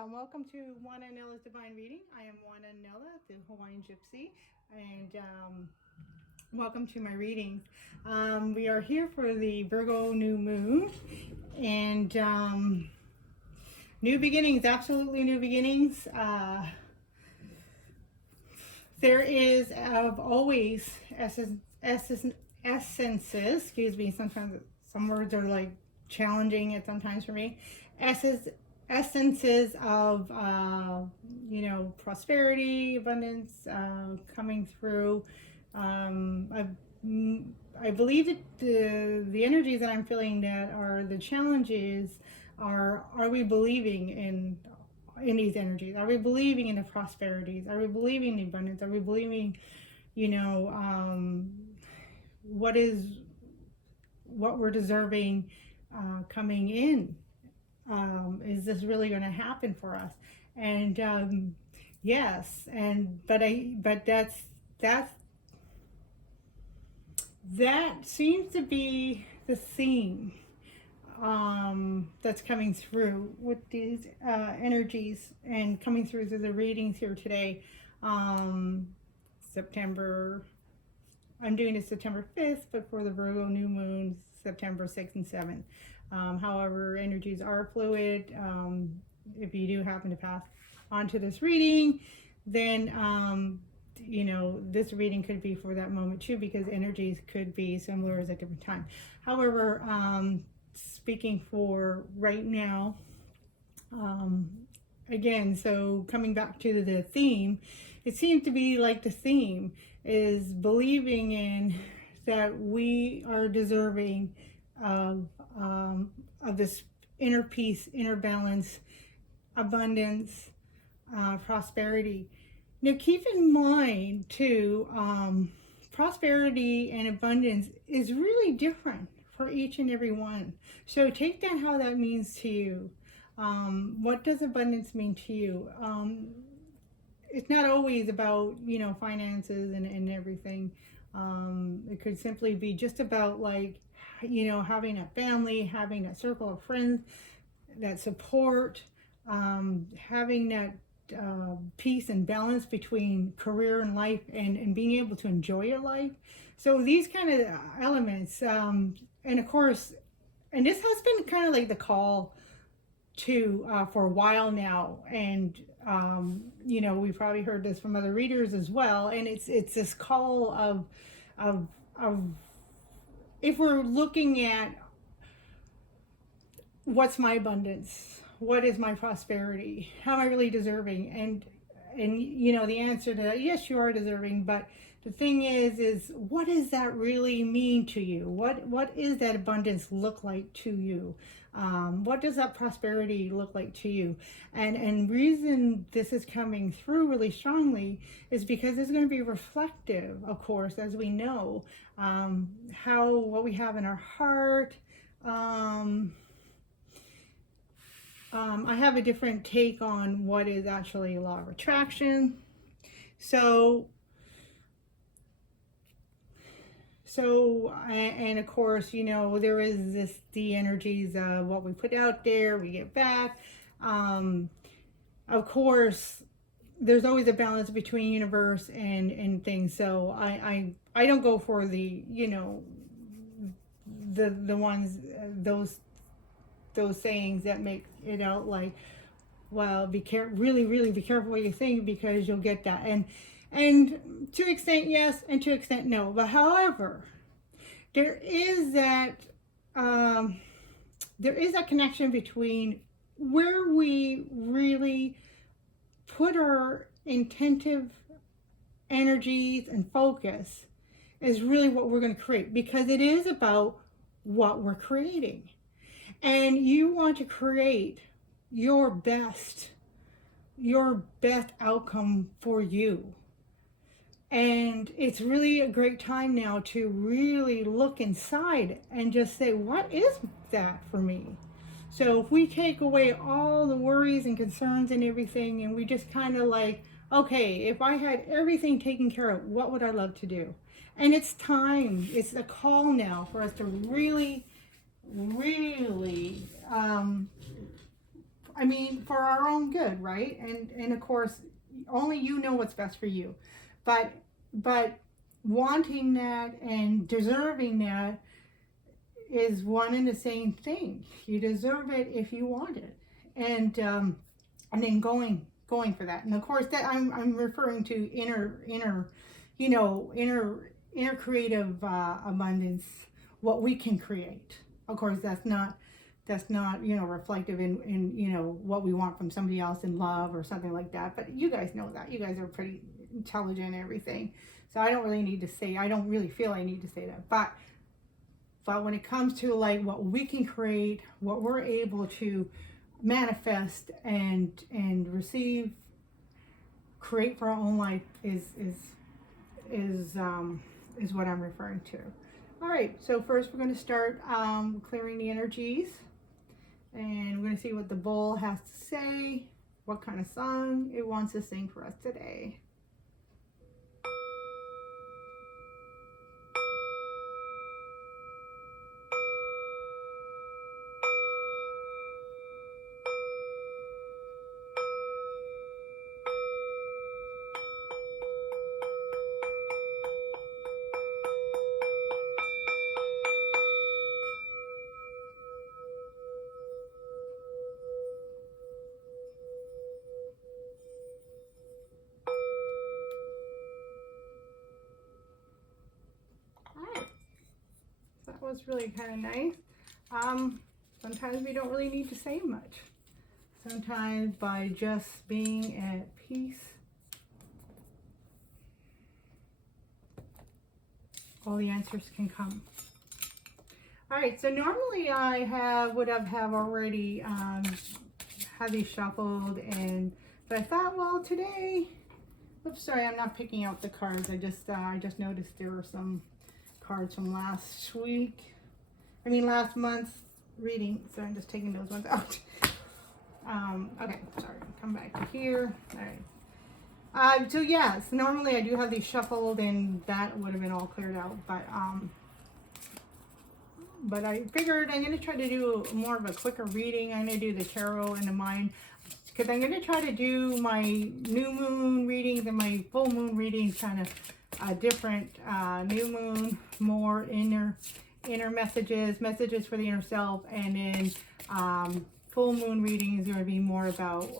Aloha, and welcome to Moana and Anela's Divine Reading. I am Moana and Anela, the Hawaiian Gypsy, and welcome to my readings. We are here for the Virgo new moon, and new beginnings, absolutely new beginnings. There is always essences, excuse me, sometimes some words are like challenging at sometimes for me. Essences of prosperity, abundance coming through. I believe that the energies that I'm feeling that are the challenges are we believing in these energies? Are we believing in the prosperities? Are we believing in the abundance? Are we believing, what we're deserving coming in? Is this really going to happen for us? And yes, but that seems to be the theme that's coming through with these energies and coming through the readings here today. September, I'm doing it September 5th, but for the Virgo new moon, September 6th and 7th. However, energies are fluid. If you do happen to pass on to this reading, then this reading could be for that moment too, because energies could be similar at a different time. However, speaking for right now, again, so coming back to the theme, it seems to be like the theme is believing in that we are deserving of this inner peace, inner balance, abundance, prosperity. Now keep in mind too, prosperity and abundance is really different for each and every one. So take that how that means to you. What does abundance mean to you? It's not always about, finances and everything. It could simply be just about having a family, having a circle of friends that support, having that peace and balance between career and life, and being able to enjoy your life. So these kind of elements, and of course, and this has been kind of like the call to for a while now, and we've probably heard this from other readers as well, and it's this call of if we're looking at what's my abundance, what is my prosperity, how am I really deserving, and the answer to that, yes, you are deserving, but the thing is what does that really mean to you? What is that abundance look like to you? What does that prosperity look like to you? And reason this is coming through really strongly is because it's going to be reflective, of course, as we know, what we have in our heart. I have a different take on what is actually law of attraction. So, and of course, there is the energies of what we put out there, we get back. Of course, there's always a balance between universe and things. So I don't go for the ones, those sayings that make it out like, well, really be careful what you think, because you'll get that. And to an extent, yes, and to an extent, no. But however, there is that connection between where we really put our intentive energies and focus is really what we're going to create, because it is about what we're creating. And you want to create your best outcome for you. And it's really a great time now to really look inside and just say, what is that for me? So if we take away all the worries and concerns and everything, and we just kind of like, okay, if I had everything taken care of, what would I love to do? And it's time, it's a call now for us to really I mean, for our own good, right? And of course, only you know what's best for you. But wanting that and deserving that is one and the same thing. You deserve it if you want it, and then going for that. And of course, that I'm referring to inner creative abundance, what we can create. Of course, that's not reflective in what we want from somebody else in love or something like that. But you guys know that. You guys are pretty intelligent and everything. So I don't really feel I need to say that. But when it comes to like what we can create, what we're able to manifest and receive, create for our own life is what I'm referring to. All right, so first we're going to start clearing the energies, and we're going to see what the bowl has to say, what kind of song it wants to sing for us today. That was really kind of nice. Sometimes we don't really need to say much. Sometimes by just being at peace, all the answers can come. All right, so normally I would have already had these shuffled, but I thought, well, today, oops, sorry, I'm not picking out the cards. I just noticed there were some cards from last month's reading, so I'm just taking those ones out. Okay, sorry, come back to here. All right. So yes, normally I do have these shuffled, and that would have been all cleared out, but I figured I'm going to try to do more of a quicker reading. I'm going to do the tarot and the mind, because I'm going to try to do my new moon readings and my full moon readings kind of different. New moon, more inner messages for the inner self, and then full moon reading is going to be more about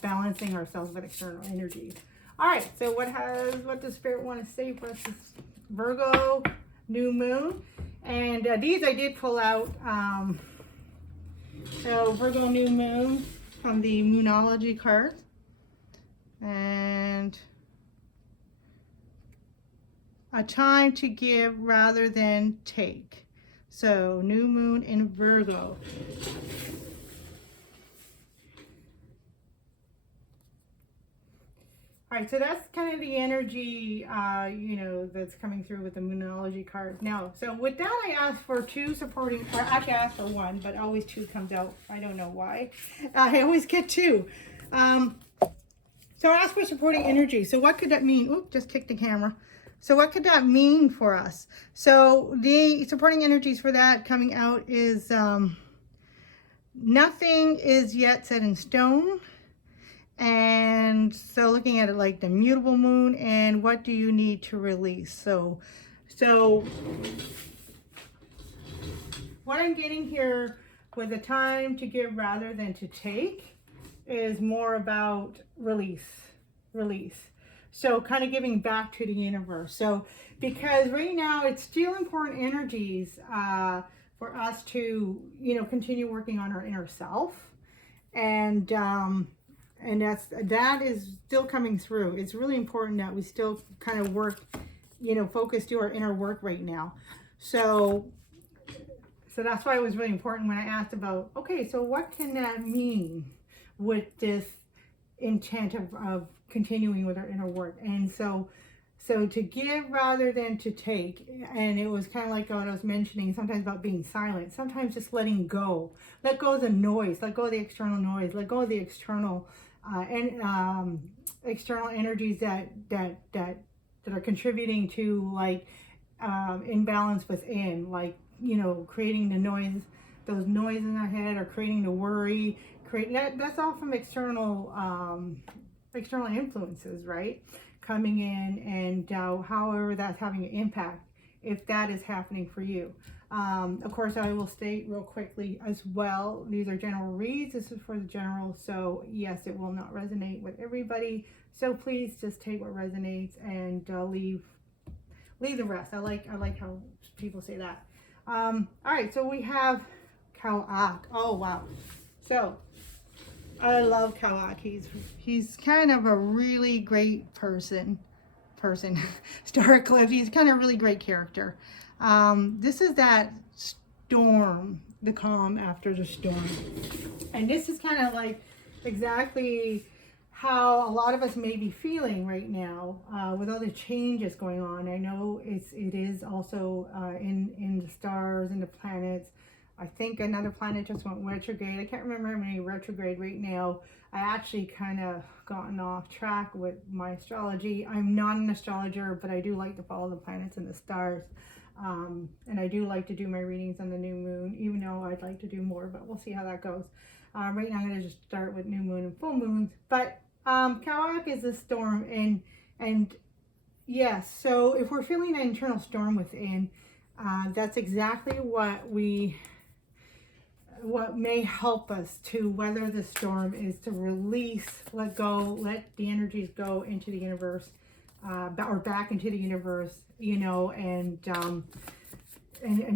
balancing ourselves with external energies. All right, so what does Spirit want to say for us? This Virgo new moon, and these I did pull out. So Virgo new moon from the Moonology cards, and a time to give rather than take. So new moon in Virgo. All right, so that's kind of the energy, that's coming through with the Moonology cards. Now, so with that, I asked for two supporting, or actually I asked for one, but always two comes out. I don't know why. I always get two. So I asked for supporting energy. So what could that mean? Oop, just kicked the camera. So what could that mean for us? So the supporting energies for that coming out is nothing is yet set in stone. And so looking at it like the mutable moon, and what do you need to release? So what I'm getting here with the time to give rather than to take is more about release. So kind of giving back to the universe. So because right now it's still important energies for us to, continue working on our inner self. And that is still coming through. It's really important that we still kind of work, focus to our inner work right now. So that's why it was really important when I asked about, okay, so what can that mean with this intent of continuing with our inner work? And so to give rather than to take, and it was kind of like what I was mentioning, sometimes about being silent, sometimes just letting go. Let go of the noise, let go of the external noise, let go of the external external energies that are contributing to like imbalance within, like creating the those noises in our head are creating the worry, that's all from external influences, right? Coming in, and however that's having an impact, if that is happening for you. Of course, I will state real quickly as well, these are general reads. This is for the general, so yes, it will not resonate with everybody. So please just take what resonates and leave the rest. I like how people say that. All right, so we have Kauak. Oh wow! So I love Kauak. He's kind of a really great person. Star eclipse. He's kind of a really great character. This is that storm, the calm after the storm, and this is kind of like exactly how a lot of us may be feeling right now with all the changes going on. I know it is also in the stars and the planets. I think another planet just went retrograde. I can't remember how many retrograde right now. I actually kind of gotten off track with my astrology. I'm not an astrologer, but I do like to follow the planets and the stars. And I do like to do my readings on the new moon, even though I'd like to do more, but we'll see how that goes. Right now I'm going to just start with new moon and full moons. But Kauak is a storm, and yes, so if we're feeling an internal storm within, that's exactly what may help us to weather the storm, is to release, let go, let the energies go into the universe, or back into the universe, you know, and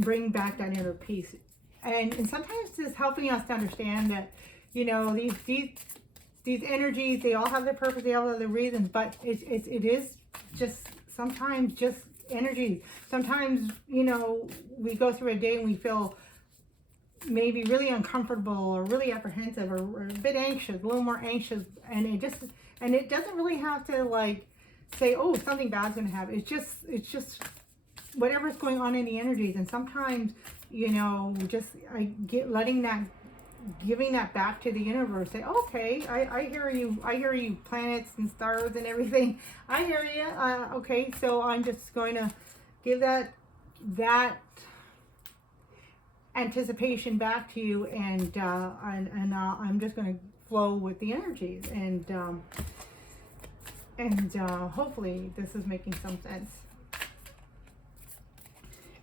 bring back that inner peace. And sometimes it's helping us to understand that, you know, these energies, they all have their purpose, they all have their reasons, but it is just sometimes just energy. Sometimes, you know, we go through a day and we feel maybe really uncomfortable or really apprehensive or a bit anxious, a little more anxious, and it doesn't really have to like say, oh, something bad's gonna happen. It's just whatever's going on in the energies. And sometimes, you know, just giving that back to the universe. Say, okay, I hear you, planets and stars and everything. I hear you. Okay, so I'm just going to give that anticipation back to you, and I'm just going to flow with the energies, and hopefully this is making some sense.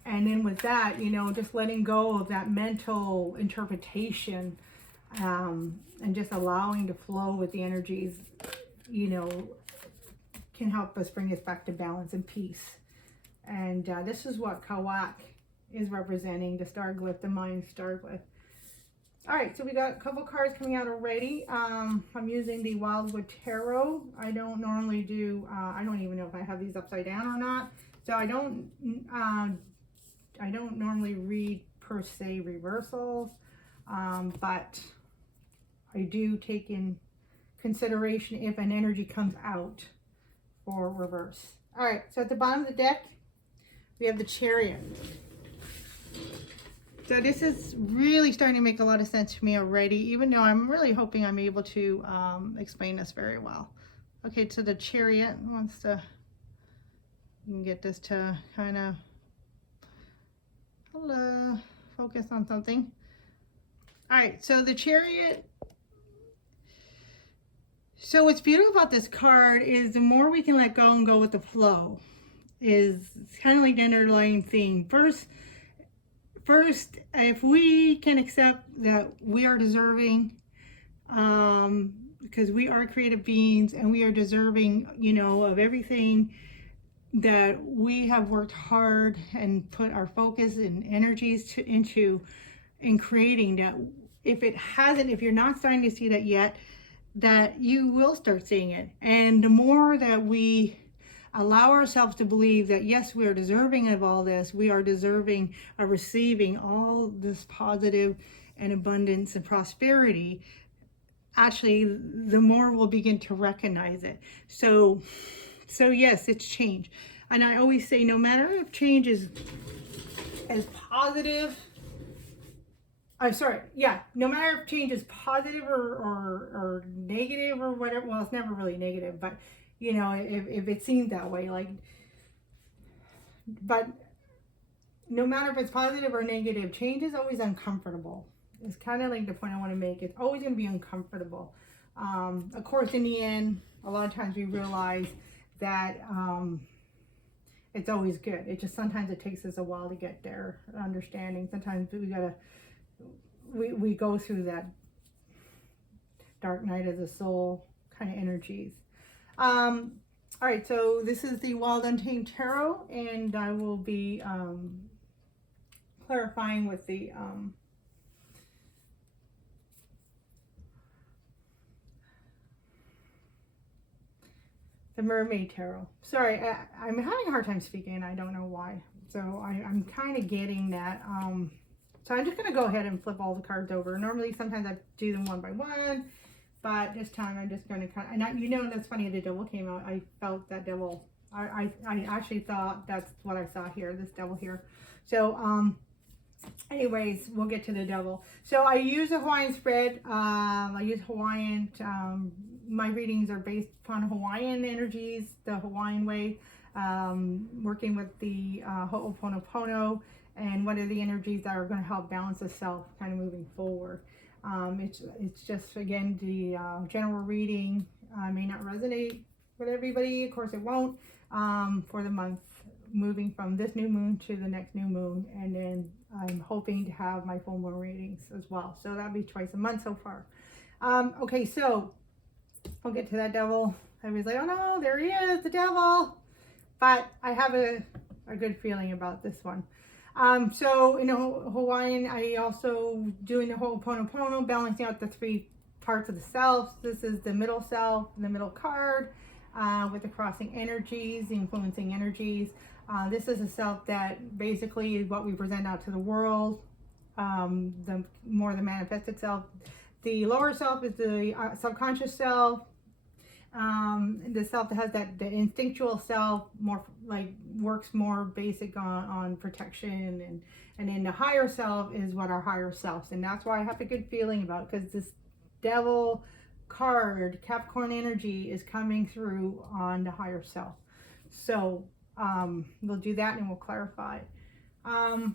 And then with that, you know, just letting go of that mental interpretation, and just allowing to flow with the energies, you know, can help us bring us back to balance and peace. And this is what Kauak is representing, the star glyph, the Mayan star glyph. All right, so we got a couple cards coming out already. I'm using the Wildwood Tarot. I don't normally do, I don't even know if I have these upside down or not. So I don't normally read per se reversals, but I do take in consideration if an energy comes out for reverse. All right, so at the bottom of the deck, we have the Chariot. So this is really starting to make a lot of sense to me already, even though I'm really hoping I'm able to explain this very well. Okay, so the Chariot wants to, you can get this to kind of, focus on something. All right, so the Chariot. So what's beautiful about this card is the more we can let go and go with the flow, is kind of like the underlying theme. First, if we can accept that we are deserving, because we are creative beings and we are deserving, you know, of everything that we have worked hard and put our focus and energies into in creating, that if you're not starting to see that yet, that you will start seeing it. And the more that we allow ourselves to believe that, yes, we are deserving of all this, we are deserving of receiving all this positive and abundance and prosperity, actually, the more we'll begin to recognize it. So yes, it's change. And I always say, no matter if change is as positive, no matter if change is positive or negative or whatever, well, it's never really negative, but you know, if it seems that way, like, but no matter if it's positive or negative, change is always uncomfortable. It's kind of like the point I want to make. It's always going to be uncomfortable. Of course, in the end, a lot of times we realize that it's always good. It just sometimes it takes us a while to get there, understanding. Sometimes we go through that dark night of the soul kind of energies. All right, so this is the Wild Untamed Tarot, and I will be clarifying with the Mermaid Tarot. Sorry, I'm having a hard time speaking. I don't know why. So I'm kind of getting that. So I'm just going to go ahead and flip all the cards over. Normally, sometimes I do them one by one, but this time I'm just going to kind of, and you know, that's funny, the devil came out. I felt that devil. I actually thought that's what I saw here, this devil here. So, anyways, we'll get to the devil. So I use a Hawaiian spread. I use Hawaiian. My readings are based upon Hawaiian energies, the Hawaiian way, working with the Ho'o Pono Pono, and what are the energies that are going to help balance the self kind of moving forward. It's just, again, the general reading may not resonate with everybody. Of course, it won't, for the month, moving from this new moon to the next new moon, and then I'm hoping to have my full moon readings as well. So that'll be twice a month so far. Okay, so I'll get to that devil. Everybody's like, oh no, there he is, the devil. But I have a good feeling about this one. So in Hawaiian, I also doing the Ho'o Pono Pono, balancing out the three parts of the self. This is the middle self, the middle card, with the crossing energies, the influencing energies. This is a self that basically is what we present out to the world, the more the manifested self. The lower self is the subconscious self. The self that has the instinctual self, more like works more basic on protection, and then the higher self is what our higher selves, and that's why I have a good feeling about, because this devil card, Capricorn energy, is coming through on the higher self. So we'll do that and we'll clarify. All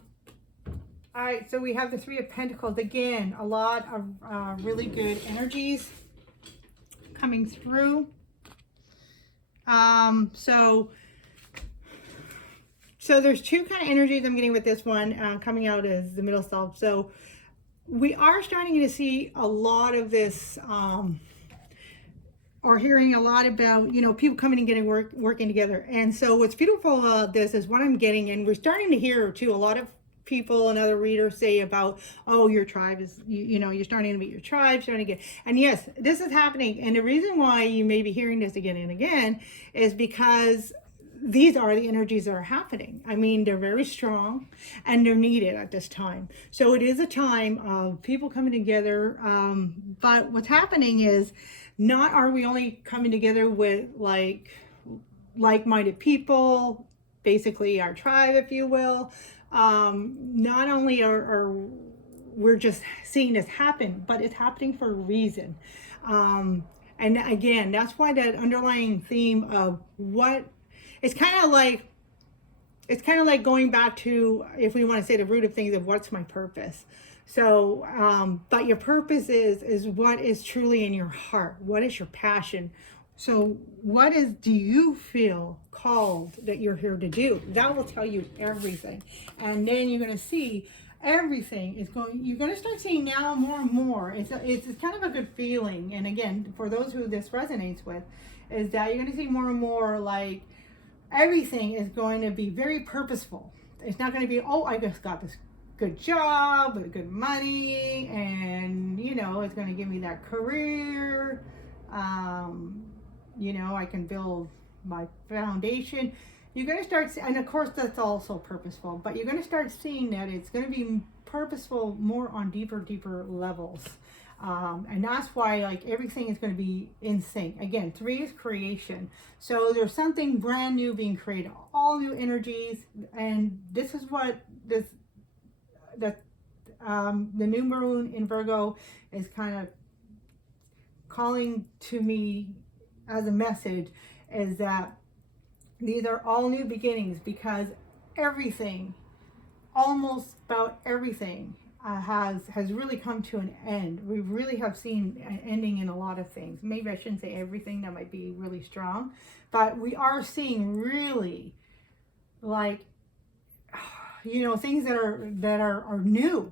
right, so we have the Three of Pentacles. Again, a lot of really good energies coming through. So there's two kind of energies I'm getting with this one. Coming out as the middle self. So we are starting to see a lot of this, or hearing a lot about, people coming and getting working together. And so what's beautiful about this is what I'm getting, and we're starting to hear too, a lot of people and other readers say about, oh, your tribe is, you're starting to meet your tribe, starting to get, and yes, this is happening. And the reason why you may be hearing this again and again is because these are the energies that are happening. I mean, they're very strong and they're needed at this time. So it is a time of people coming together. But what's happening is, not are we only coming together with like-minded people, basically our tribe, if you will. Not only are we're just seeing this happen, but it's happening for a reason. And again, that's why that underlying theme of what it's kind of like going back to, if we want to say the root of things, of what's my purpose. So, but your purpose is what is truly in your heart. What is your passion? So do you feel called that you're here to do? That will tell you everything. And then you're going to see everything is going, you're going to start seeing now more and more. It's kind of a good feeling. And again, for those who this resonates with, is that you're going to see more and more, like, everything is going to be very purposeful. It's not going to be, oh, I just got this good job with good money, and it's going to give me that career. I can build my foundation. You're going to start, and of course that's also purposeful, but you're going to start seeing that it's going to be purposeful more on deeper levels. And that's why, like, everything is going to be in sync. Again, 3 is creation. So there's something brand new being created, all new energies. And this is what the new moon in Virgo is kind of calling to me as a message, is that these are all new beginnings, because everything, almost about everything has really come to an end. We really have seen an ending in a lot of things. Maybe I shouldn't say everything, that might be really strong, but we are seeing really, like, things that are new.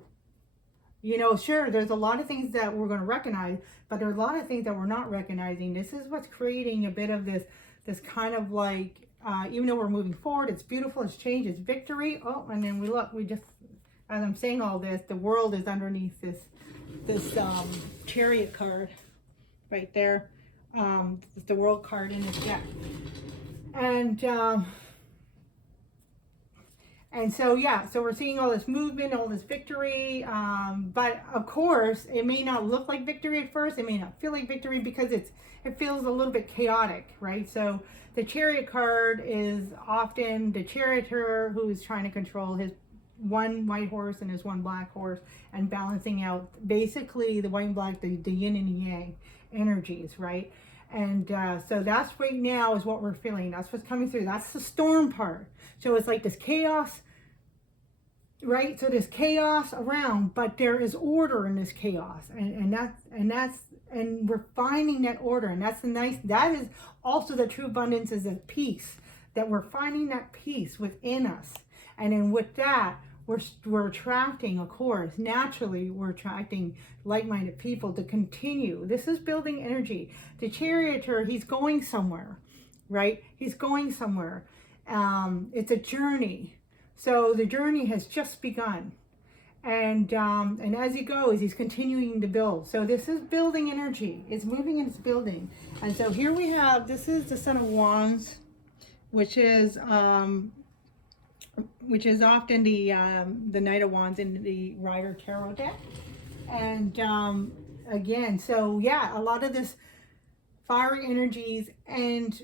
Sure, there's a lot of things that we're going to recognize, but there's a lot of things that we're not recognizing. This is what's creating a bit of this kind of like, even though we're moving forward, it's beautiful, it's change, it's victory. Oh, and then we just, as I'm saying all this, the world is underneath this Chariot card right there. It's the world card in his deck. And so, yeah, so we're seeing all this movement, all this victory, but of course, it may not look like victory at first. It may not feel like victory because it feels a little bit chaotic, right? So the Chariot card is often the charioteer who's trying to control his one white horse and his one black horse and balancing out basically the white and black, the yin and yang energies, right? And so that's right now is what we're feeling. That's what's coming through. That's the storm part. So it's like this chaos, right? So there's chaos around, but there is order in this chaos, and we're finding that order, and that's the nice. That is also the true abundance, is a peace, that we're finding that peace within us, and then with that, we're attracting, of course, naturally, we're attracting like-minded people to continue. This is building energy. The charioteer, he's going somewhere, right? He's going somewhere. It's a journey. So the journey has just begun. And as he goes, he's continuing to build. So this is building energy. It's moving and it's building. And so here we have, this is the Son of Wands, which is often the Knight of Wands in the Rider Tarot deck. And again, so yeah, a lot of this fiery energies. And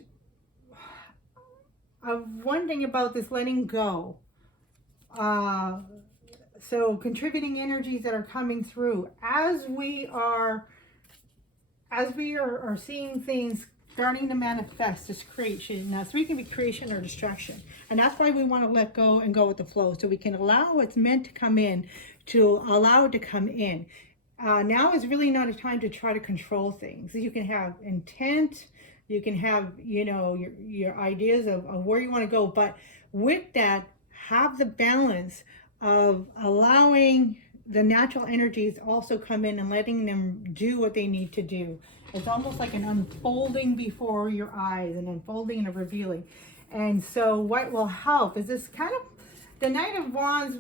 one thing about this letting go, so contributing energies that are coming through as we are seeing things starting to manifest, this creation. Now, 3 can be creation or destruction, and that's why we want to let go and go with the flow, so we can allow what's meant to come in, to allow it to come in. Now is really not a time to try to control things. You can have intent, you can have, your ideas of where you want to go, but with that, have the balance of allowing the natural energies also come in and letting them do what they need to do. It's almost like an unfolding before your eyes, an unfolding and a revealing. And so what will help is this kind of, the Knight of Wands,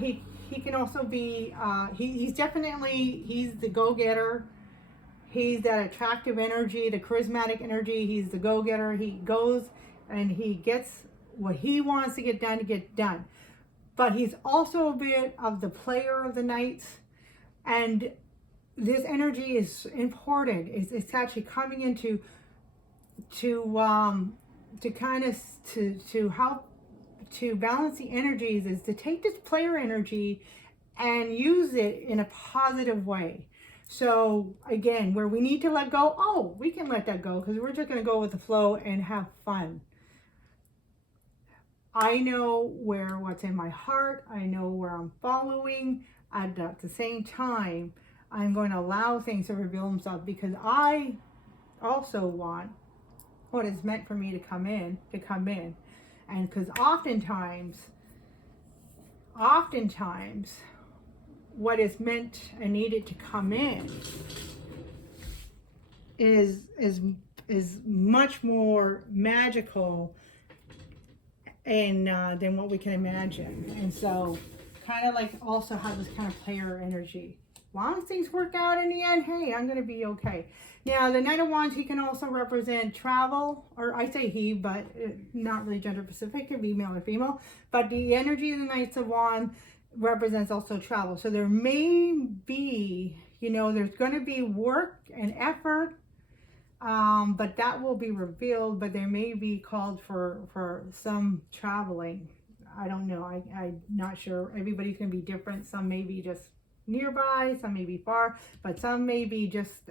he can also be, he's the go-getter. He's that attractive energy, the charismatic energy. He's the go-getter. He goes and he gets what he wants to get done. But he's also a bit of the player of the knights. And this energy is important. It's actually coming into to help to balance the energies, is to take this player energy and use it in a positive way. So again, where we need to let go, we can let that go, because we're just going to go with the flow and have fun. I know what's in my heart. I know where I'm following. And at the same time, I'm going to allow things to reveal themselves, because I also want what is meant for me to come in. And because oftentimes, what is meant and needed to come in is much more magical and than what we can imagine. And so kind of like also have this kind of player energy. As long as things work out in the end, hey, I'm going to be okay. Now, the Knight of Wands, he can also represent travel, or I say he, but not really gender specific, it could be male or female. But the energy of the Knights of Wands represents also travel. So there may be, there's going to be work and effort, but that will be revealed. But there may be called for some traveling. I don't know. I'm not sure. Everybody's going to be different. Some may be just nearby, some may be far, but some may be just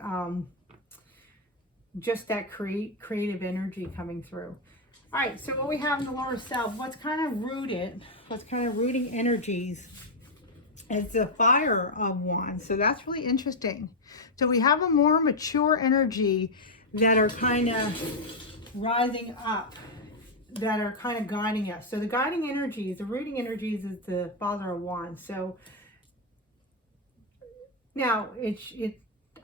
that creative energy coming through. All right, so what we have in the lower self, what's kind of rooting energies is the Fire of Wands. So that's really interesting. So we have a more mature energy that are kind of rising up, that are kind of guiding us. So the guiding energies, the rooting energies is the Father of Wands. So now it's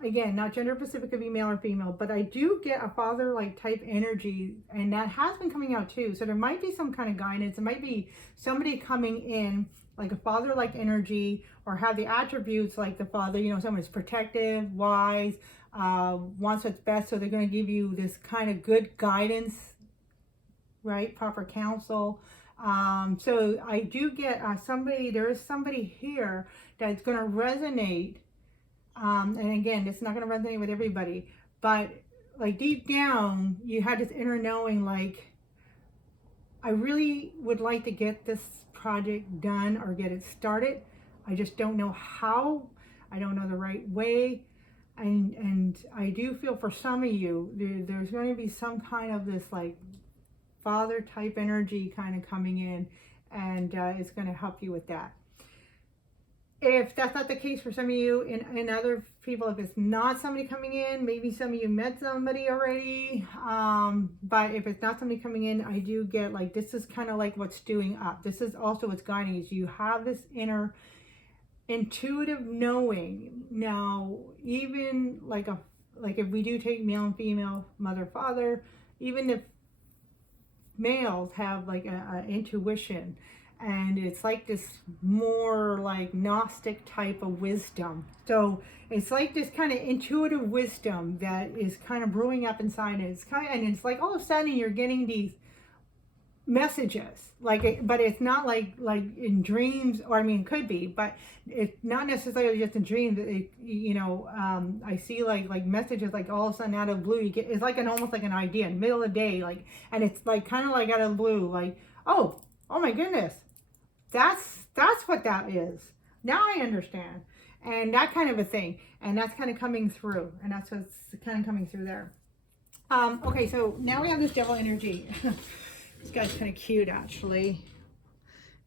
again, not gender specific of male or female, but I do get a father-like type energy, and that has been coming out too. So there might be some kind of guidance. It might be somebody coming in like a father-like energy, or have the attributes like the father, you know, someone who's protective, wise, wants what's best. So they're going to give you this kind of good guidance, right? Proper counsel. So I do get there is somebody here that's going to resonate. And again, it's not going to resonate with everybody, but like deep down, you had this inner knowing, like, I really would like to get this project done or get it started. I just don't know how. I don't know the right way. And I do feel for some of you, there's going to be some kind of this like father type energy kind of coming in, and it's going to help you with that. If that's not the case for some of you, and other people, if it's not somebody coming in, maybe some of you met somebody already, but if it's not somebody coming in, I do get like, this is kind of like what's stewing up. This is also what's guiding you. So you have this inner intuitive knowing. Now, even like if we do take male and female, mother, father, even if males have like a intuition, and it's like this more like Gnostic type of wisdom. So it's like this kind of intuitive wisdom that is kind of brewing up inside, and it's like all of a sudden you're getting these messages, but it's not like in dreams, or I mean it could be, but it's not necessarily just in dreams. I see like messages like all of a sudden out of blue. It's like almost like an idea in the middle of the day, like, and it's like kind of like out of the blue, like, oh my goodness, that's what that is. Now I understand, and that kind of a thing, and that's kind of coming through, and that's what's kind of coming through there. Okay, so now we have this devil energy. This guy's kind of cute, actually.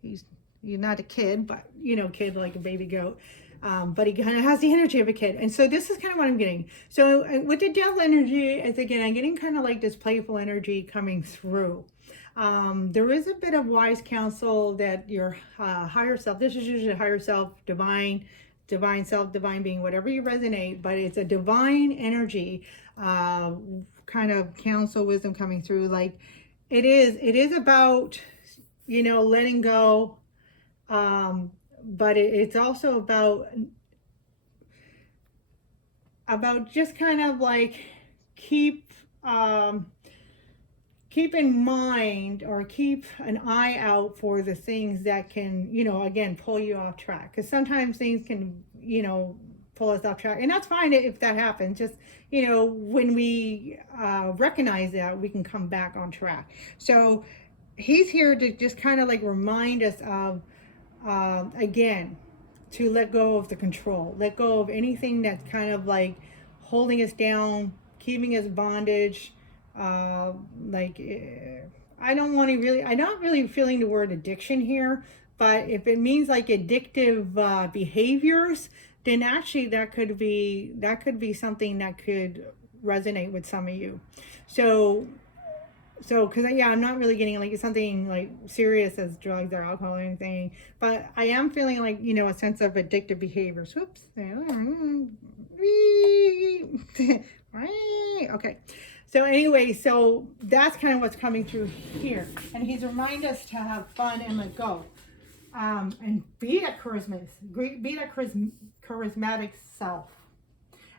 He's not a kid, but kid like a baby goat. But he kind of has the energy of a kid. And so this is kind of what I'm getting. So with the devil energy, it's again, I'm getting kind of like this playful energy coming through. There is a bit of wise counsel that your higher self, this is usually higher self, divine self, divine being, whatever you resonate, but it's a divine energy, kind of counsel, wisdom coming through. Like it is about, letting go. But it's also about just kind of like keep in mind, or keep an eye out for the things that can, again, pull you off track. Because sometimes things can, pull us off track. And that's fine if that happens. Just, when we recognize that, we can come back on track. So he's here to just kind of like remind us of, again, to let go of the control, let go of anything that's kind of like holding us down, keeping us bondage. I'm not really feeling the word addiction here, but if it means like addictive behaviors, then actually that could be something that could resonate with some of you. So because I'm not really getting like something like serious as drugs or alcohol or anything, but I am feeling like, a sense of addictive behaviors. Whoops. Okay. So anyway, so that's kind of what's coming through here. And he's reminding us to have fun and let go. And be that charismatic self.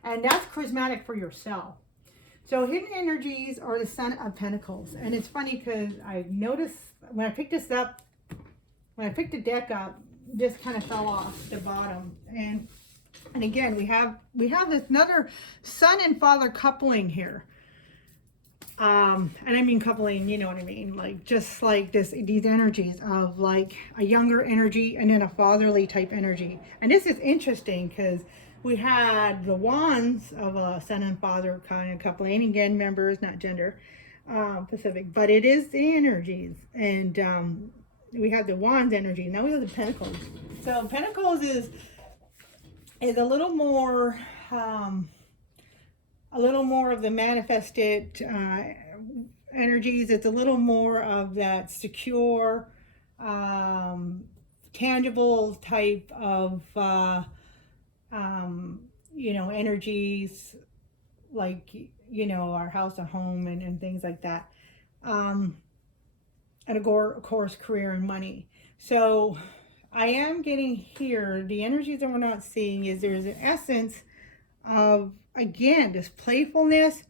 And that's charismatic for yourself. So hidden energies are the Son of Pentacles. And it's funny because I noticed when I picked the deck up, this kind of fell off the bottom. And again, we have this another son and father coupling here. And I mean coupling, you know what I mean? Like just like these energies of like a younger energy and then a fatherly type energy. And this is interesting because we had the wands of a son and father kind of coupling, again, members, not gender. Pacific, but it is the energies, and we have the Wands energy. Now we have the Pentacles. So Pentacles is a little more of the manifested energies. It's a little more of that secure, tangible type of energies, like our house, a home, and things like that, and of course career and money. So I am getting here, the energies that we're not seeing is there's an essence of, again, this playfulness,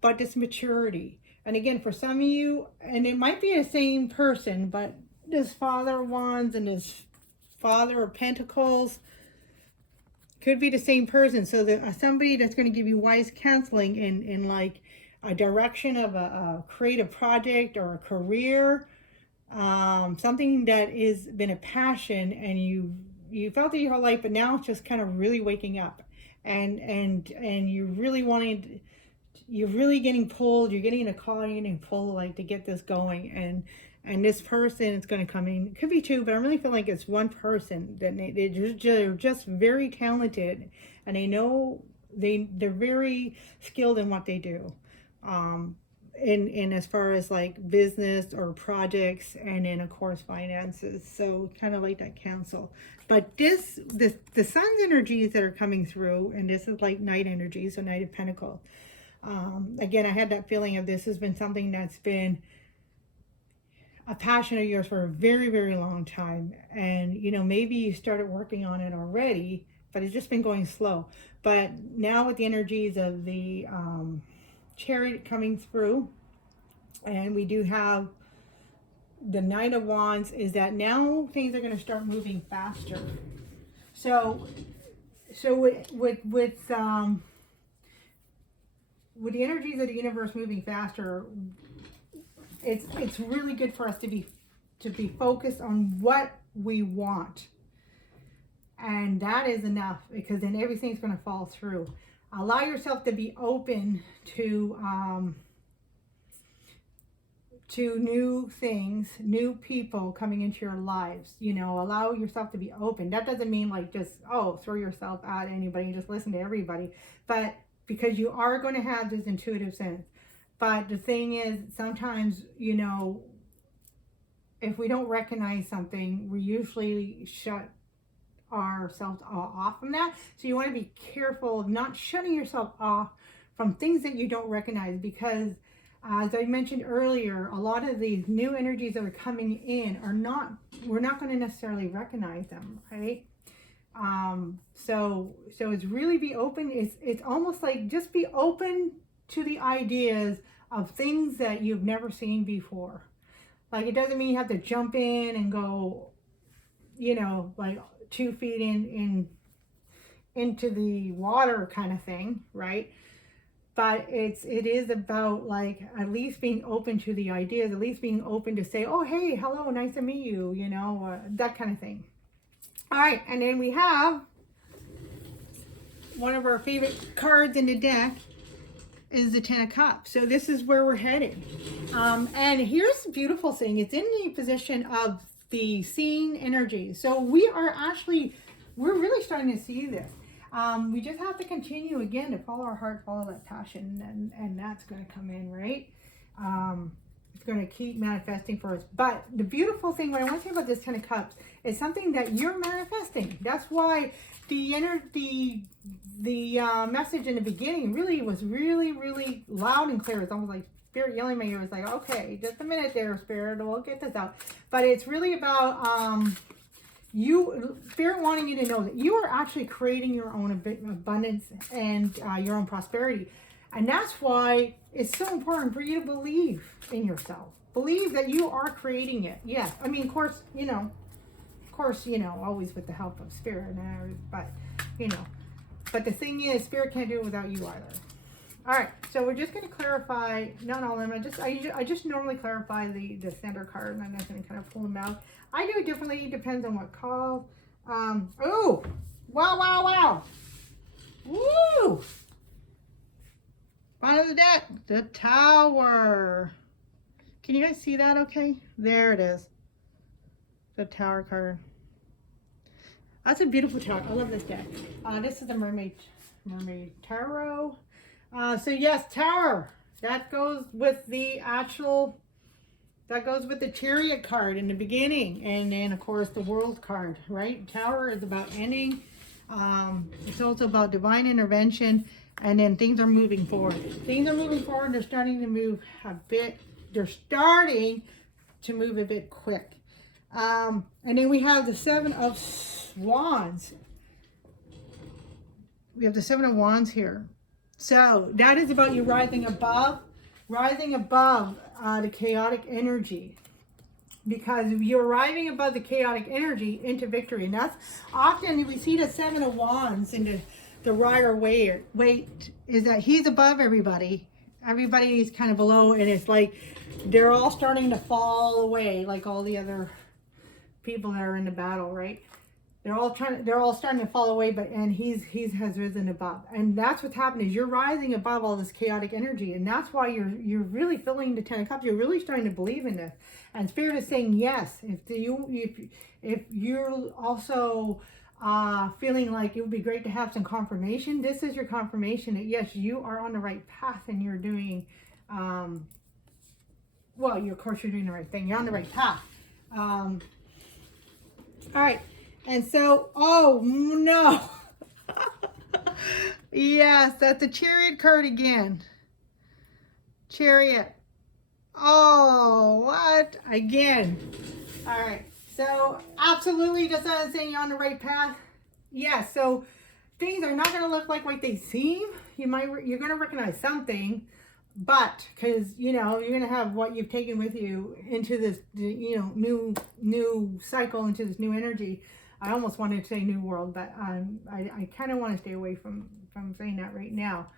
but this maturity. And again, for some of you, and it might be the same person, but this Father of Wands and this Father of Pentacles could be the same person. So that somebody that's going to give you wise counseling in like a direction of a creative project or a career, something that has been a passion, and you felt it your whole life, but now it's just kind of really waking up, and you're really wanting, you're really getting pulled, you're getting a call, you're getting pulled, like, to get this going, and this person is going to come in. It could be two, but I really feel like it's one person that they're just very talented, and they know they're very skilled in what they do, in as far as like business or projects, and then of course finances. So kind of like that counsel. But the sun's energies that are coming through, and this is like night energy, so Knight of Pentacles. Again, I had that feeling of this has been something that's been a passion of yours for a very, very long time. And, maybe you started working on it already, but it's just been going slow. But now with the energies of the Chariot coming through, and we do have the Knight of Wands, is that now things are going to start moving faster. So with the energies of the universe moving faster, it's really good for us to be focused on what we want, and that is enough, because then everything's going to fall through. Allow yourself to be open to new things, new people coming into your lives. Allow yourself to be open. That doesn't mean like just throw yourself at anybody and just listen to everybody, but because you are going to have this intuitive sense. But the thing is, sometimes, if we don't recognize something, we usually shut ourselves off from that. So you want to be careful of not shutting yourself off from things that you don't recognize, because as I mentioned earlier, a lot of these new energies that are coming in we're not going to necessarily recognize them, right? So it's really be open. It's almost like just be open to the ideas of things that you've never seen before. Like, it doesn't mean you have to jump in and go, like 2 feet into the water kind of thing, right? But it is about, like, at least being open to the ideas, at least being open to say, oh, hey, hello, nice to meet you, that kind of thing. All right, and then we have one of our favorite cards in the deck is the Ten of Cups. So this is where we're heading. And here's the beautiful thing. It's in the position of the seeing energy. So we're really starting to see this. We just have to continue, again, to follow our heart, follow that passion, and that's going to come in, right? It's going to keep manifesting for us. But the beautiful thing, what I want to say about this Ten of Cups, is something that you're manifesting. That's why the message in the beginning really was really, really loud and clear. It's almost like Spirit yelling in my ear. It's like, okay, just a minute there, Spirit, we'll get this out. But it's really about Spirit wanting you to know that you are actually creating your own abundance and your own prosperity. And that's why it's so important for you to believe in yourself. Believe that you are creating it. Yes. I mean, of course, always with the help of Spirit, but the thing is, Spirit can't do it without you either. All right, so we're just going to clarify, not all of them, I just normally clarify the center card, and I'm just going to kind of pull them out. I do it differently, it depends on what call. Oh, wow. Woo! Bottom of of the deck, the Tower. Can you guys see that okay? There it is. The Tower card. That's a beautiful tower. I love this deck. This is the Mermaid Tarot. So yes, Tower. That goes with the actual, that goes with the Chariot card in the beginning. And then of course the World card, right? Tower is about ending. It's also about divine intervention. And then things are moving forward. Things are moving forward. They're starting to move a bit. They're starting to move a bit quick. And then we have the Seven of Wands. We have the Seven of Wands here. So that is about you rising above the chaotic energy. Because you're rising above the chaotic energy into victory. And that's often we see the Seven of Wands in the rider weight is that he's above everybody. Everybody's kind of below, and it's like they're all starting to fall away, like all the other people that are in the battle, right? They're all starting to fall away, and he has risen above, and that's what's happening. Is you're rising above all this chaotic energy, and that's why you're really feeling the Ten of Cups. You're really starting to believe in this, and Spirit is saying yes. If you're also feeling like it would be great to have some confirmation, this is your confirmation that yes, you are on the right path, and you're doing well, of course you're doing the right thing. You're on the right path. All right. And so, oh no. Yes, that's the Chariot card again. Chariot. Oh, what? Again. All right. So, absolutely, just as I'm saying, you're on the right path. Yes, so things are not going to look like what they seem. You're going to recognize something. But because you're going to have what you've taken with you into this new cycle, into this new energy. I almost wanted to say new world, but I kind of want to stay away from saying that right now,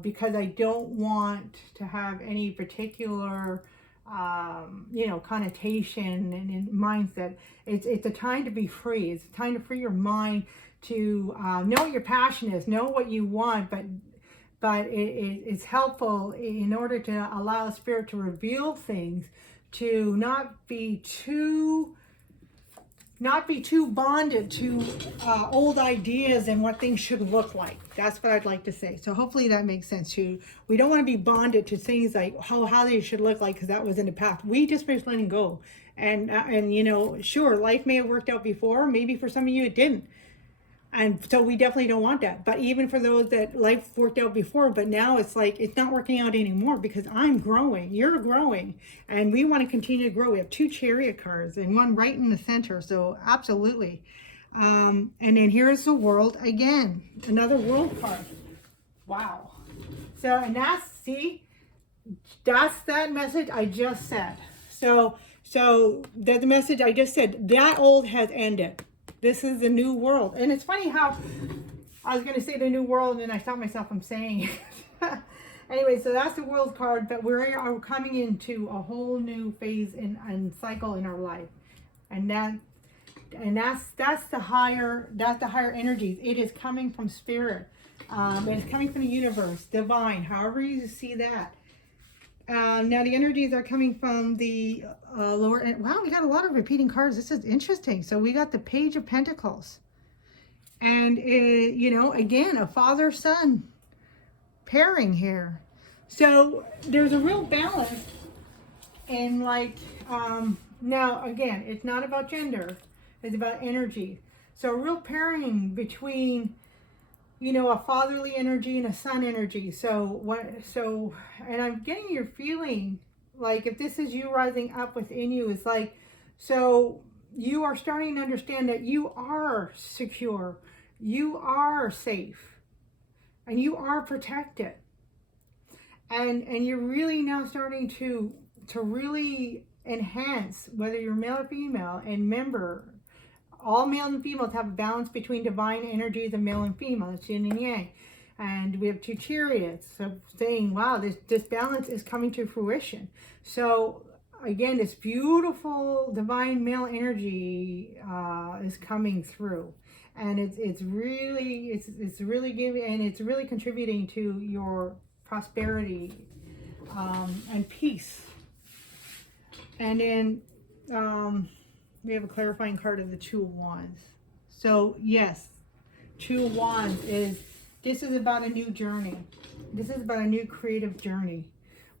because I don't want to have any particular connotation and mindset. It's a time to be free. It's a time to free your mind to know what your passion is, know what you want, but it's helpful in order to allow Spirit to reveal things, to not be too bonded to old ideas and what things should look like. That's what I'd like to say. So hopefully that makes sense too. We don't want to be bonded to things like how they should look like, because that was in the past. We just finished letting go. And sure, life may have worked out before. Maybe for some of you it didn't. And so we definitely don't want that. But even for those that life worked out before, but now it's like it's not working out anymore because I'm growing, you're growing, and we want to continue to grow. We have two Chariot cards and one right in the center. So absolutely. And then here's the World again, another World card. Wow. So, and that's that message I just said. So that the message I just said, that old has ended. This is the new world. And it's funny how I was going to say the new world and I stopped myself from saying it. Anyway, so that's the World card, but we are coming into a whole new phase and cycle in our life. And that's the higher energies. It is coming from Spirit. It's coming from the universe, divine, however you see that. Now the energies are coming from the lower end. Wow, we got a lot of repeating cards. This is interesting. So we got the Page of Pentacles. And, again, a father-son pairing here. So there's a real balance in now, again, it's not about gender. It's about energy. So a real pairing between a fatherly energy and a son energy. And I'm getting your feeling like if this is you rising up within you, it's like, so you are starting to understand that you are secure, you are safe, and you are protected. And you're really now starting to really enhance, whether you're male or female, and remember, all male and females have a balance between divine energies of male and female. It's yin and yang. And we have two Chariots. So saying, wow, this balance is coming to fruition. So again, this beautiful divine male energy is coming through. And it's really giving, and it's really contributing to your prosperity, and peace. And then we have a clarifying card of the Two of Wands. So yes, Two of Wands this is about a new journey. This is about a new creative journey.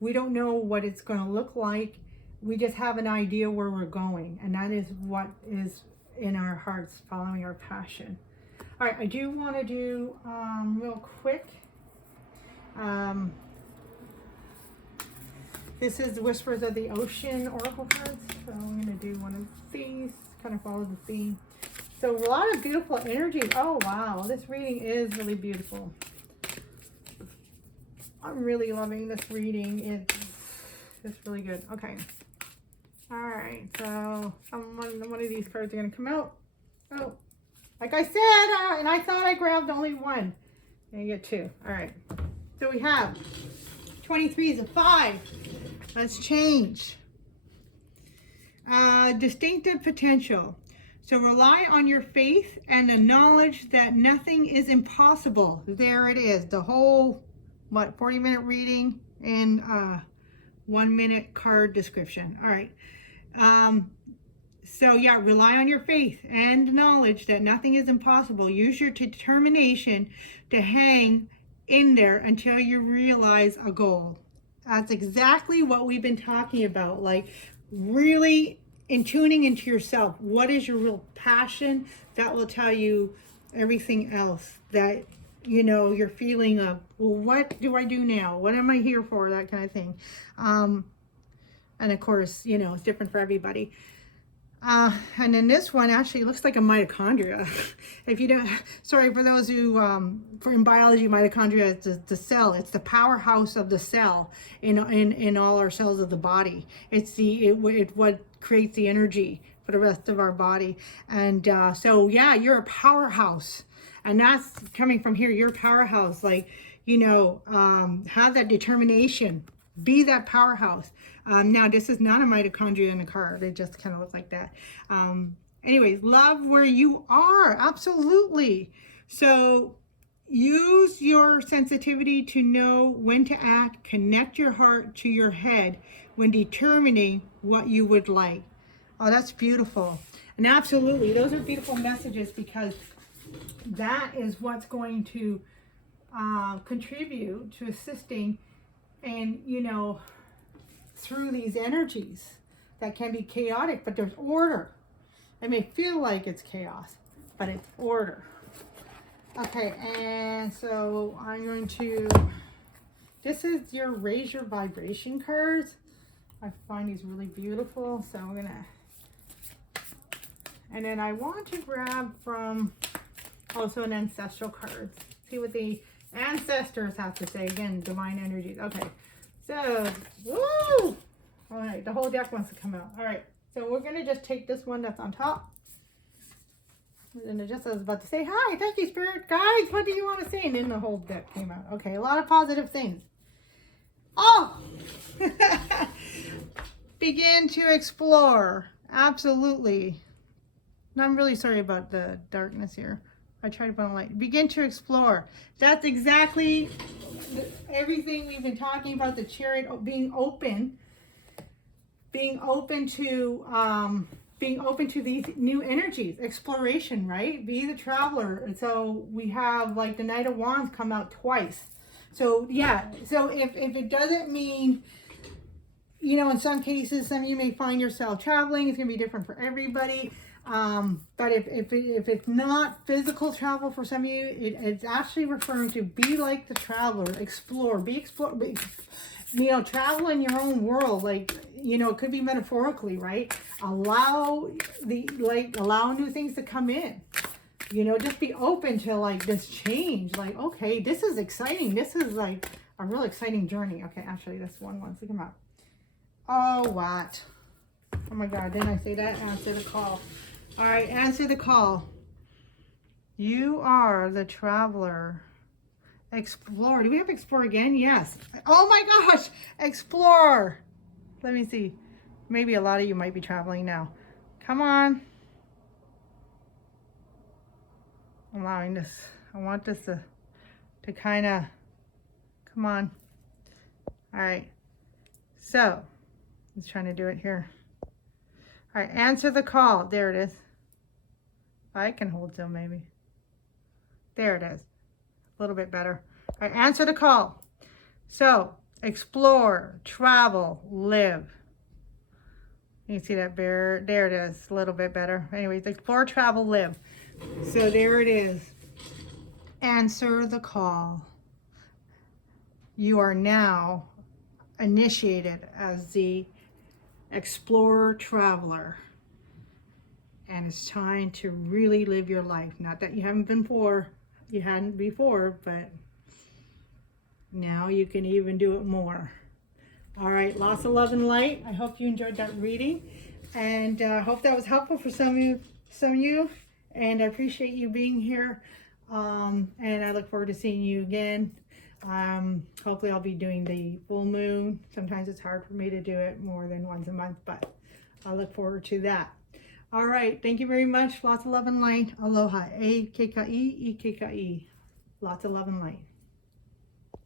We don't know what it's going to look like. We just have an idea where we're going, and that is what is in our hearts, following our passion. All right, I do want to do real quick. This is the Whispers of the Ocean Oracle cards. So I'm going to do one of these, kind of follow the theme. So a lot of beautiful energy. Oh, wow. This reading is really beautiful. I'm really loving this reading. It's really good. Okay. All right. So one of these cards are going to come out. Oh, like I said, and I thought I grabbed only one. And you get two. All right. So we have 23 is a 5. Let's change. Distinctive potential. So rely on your faith and the knowledge that nothing is impossible. There it is. The whole, 40-minute reading and 1-minute card description. All right. So yeah, rely on your faith and knowledge that nothing is impossible. Use your determination to hang in there until you realize a goal. That's exactly what we've been talking about. Like really in tuning into yourself. What is your real passion? That will tell you everything else that, you're feeling of, well, what do I do now? What am I here for? That kind of thing. And of course, it's different for everybody. And then this one actually looks like a mitochondria. If you don't, sorry for those who, in biology, mitochondria is the cell. It's the powerhouse of the cell in all our cells of the body. It's what creates the energy for the rest of our body. And so yeah, you're a powerhouse, and that's coming from here. You're a powerhouse. Like have that determination. Be that powerhouse. Now, this is not a mitochondria in a card. It just kind of looks like that. Anyways, love where you are. Absolutely. So use your sensitivity to know when to act. Connect your heart to your head when determining what you would like. Oh, that's beautiful. And absolutely, those are beautiful messages, because that is what's going to contribute to assisting and through these energies that can be chaotic, but there's order. It may feel like it's chaos, but it's order. Okay, and so I'm going to, this is your raise your vibration cards. I find these really beautiful, so I'm gonna, and then I want to grab from also an ancestral card. See what the ancestors have to say. Again, divine energies. Okay. So, woo! All right, the whole deck wants to come out. All right, so we're going to just take this one that's on top. And it just I was about to say, hi, thank you, Spirit Guides. What do you want to say? And then the whole deck came out. Okay, a lot of positive things. Oh! Begin to explore. Absolutely. And I'm really sorry about the darkness here. I try to put on light. Begin to explore. That's exactly everything we've been talking about. The Chariot, being open to these new energies, exploration, right? Be the traveler. And so we have like the Knight of Wands come out twice. So yeah. So if it doesn't mean, in some cases, some of you may find yourself traveling. It's gonna be different for everybody. But if it's not physical travel for some of you, it's actually referring to be like the traveler, explore, travel in your own world. Like, it could be metaphorically, right? Allow new things to come in, just be open to like this change. Like, okay, this is exciting. This is like a real exciting journey. Okay, actually this one wants to come out. Oh, what? Oh my God, didn't I say that? Answer the call. All right, answer the call. You are the traveler. Explore. Do we have explore again? Yes. Oh my gosh, explore. Let me see. Maybe a lot of you might be traveling now. Come on. Allowing this. I want this to kind of, come on. All right. So, I'm trying to do it here. All right, answer the call. There it is. I can hold still maybe. There it is. A little bit better. All right, answer the call. So, explore, travel, live. You can see that bear. There it is. A little bit better. Anyways, explore, travel, live. So there it is. Answer the call. You are now initiated as the explorer traveler. And it's time to really live your life. Not that you hadn't before, but now you can even do it more. All right, lots of love and light. I hope you enjoyed that reading, and I hope that was helpful for some of you. And I appreciate you being here. And I look forward to seeing you again. Hopefully I'll be doing the full moon. Sometimes it's hard for me to do it more than once a month, but I look forward to that. All right, thank you very much. Lots of love and light. Aloha. E-ke-ka-i, e-ke-ka-i. Lots of love and light.